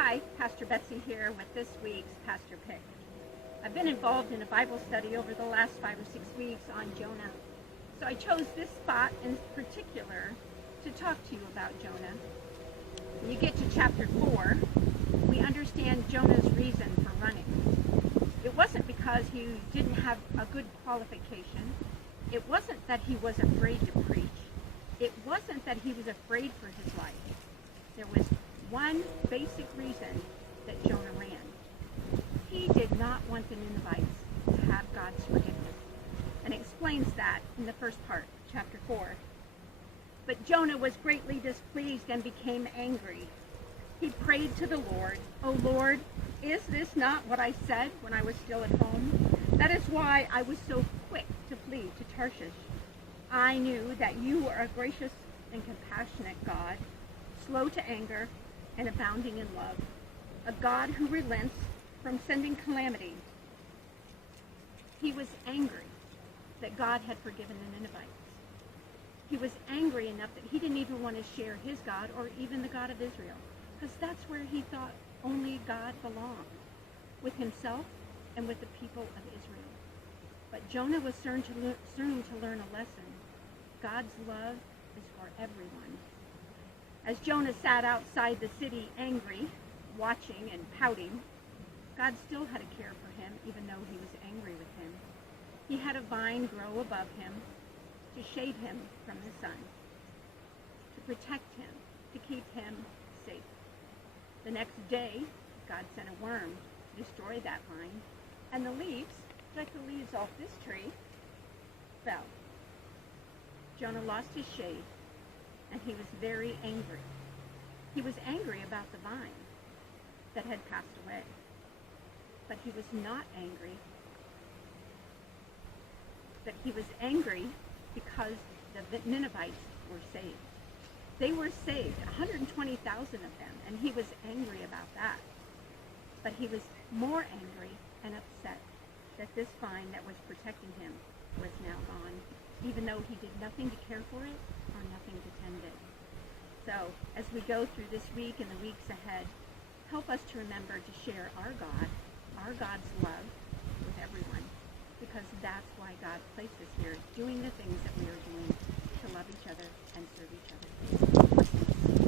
Hi, Pastor Betsy here with this week's Pastor Pick. I've been involved in a Bible study over the last 5 or 6 weeks on Jonah. So I chose this spot in particular to talk to you about Jonah. When you get to chapter 4, we understand Jonah's reason for running. It wasn't because he didn't have a good qualification. It wasn't that he was afraid to preach. It wasn't that he was afraid for his life. There was one basic reason that Jonah ran. He did not want the Ninevites to have God's forgiveness, and explains that in the first part, chapter 4. But Jonah was greatly displeased and became angry. He prayed to the Lord, "O Lord, is this not what I said when I was still at home? That is why I was so quick to flee to Tarshish. I knew that you were a gracious and compassionate God, slow to anger and abounding in love, a God who relents from sending calamity." He was angry that God had forgiven the Ninevites. He was angry enough that he didn't even want to share his God or even the God of Israel, because that's where he thought only God belonged, with himself and with the people of Israel. But Jonah was soon to learn a lesson. God's love is for everyone. As Jonah sat outside the city angry, watching and pouting, God still had a care for him, even though he was angry with him. He had a vine grow above him to shade him from the sun, to protect him, to keep him safe. The next day, God sent a worm to destroy that vine, and the leaves, like the leaves off this tree, fell. Jonah lost his shade, and he was very angry. He was angry about the vine that had passed away. But he was not angry. But he was angry because the Ninevites were saved. They were saved, 120,000 of them, and he was angry about that. But he was more angry and upset that this vine that was protecting him was now gone, even though he did nothing to care for it or nothing to tend it. So, as we go through this week and the weeks ahead, help us to remember to share our God's love with everyone, because that's why God placed us here, doing the things that we are doing to love each other and serve each other.